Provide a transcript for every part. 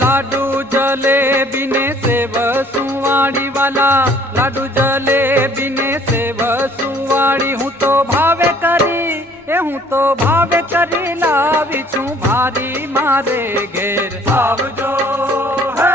લાડુ જલેબી ને સેવ સુવાડી વાલા લાડુ જલેબી ને સેવ સુવાડી હું તો ભાવે કરી એ હું તો ભાવે કરી લાવી છું મારી મારે ઘેર. આવજો હે!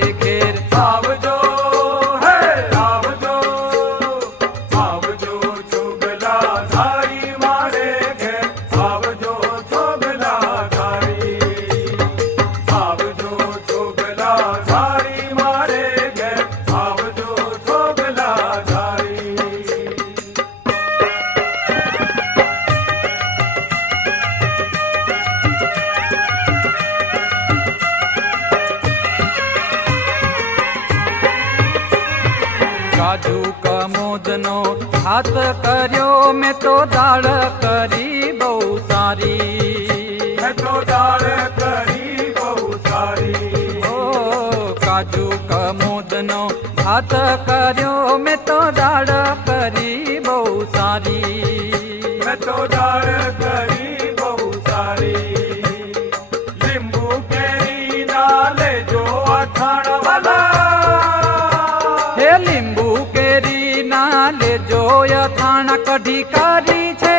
કાજુ કમોદનો હાથ કર્યો મેં તો દાળ કરી બહુ સારી. મેં તો દાળ કરી બહુ સારી. ઓ કાજુ કમોદનો હાથ કર્યો મેં અધિકારી છે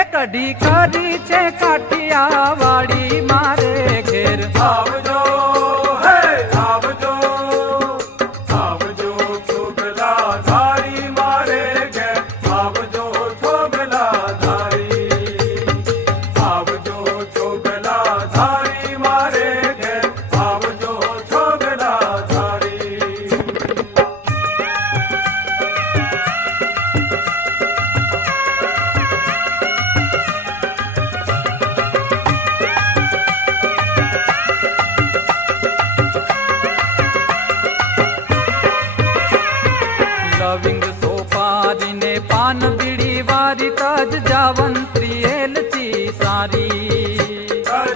એક અધિકારી છે કાઠિયાવાડી મારે ઘેર. આવજો.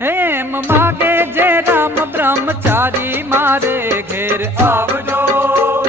हेम मागे जे राम ब्रह्मचारी मारे घेर आवजो।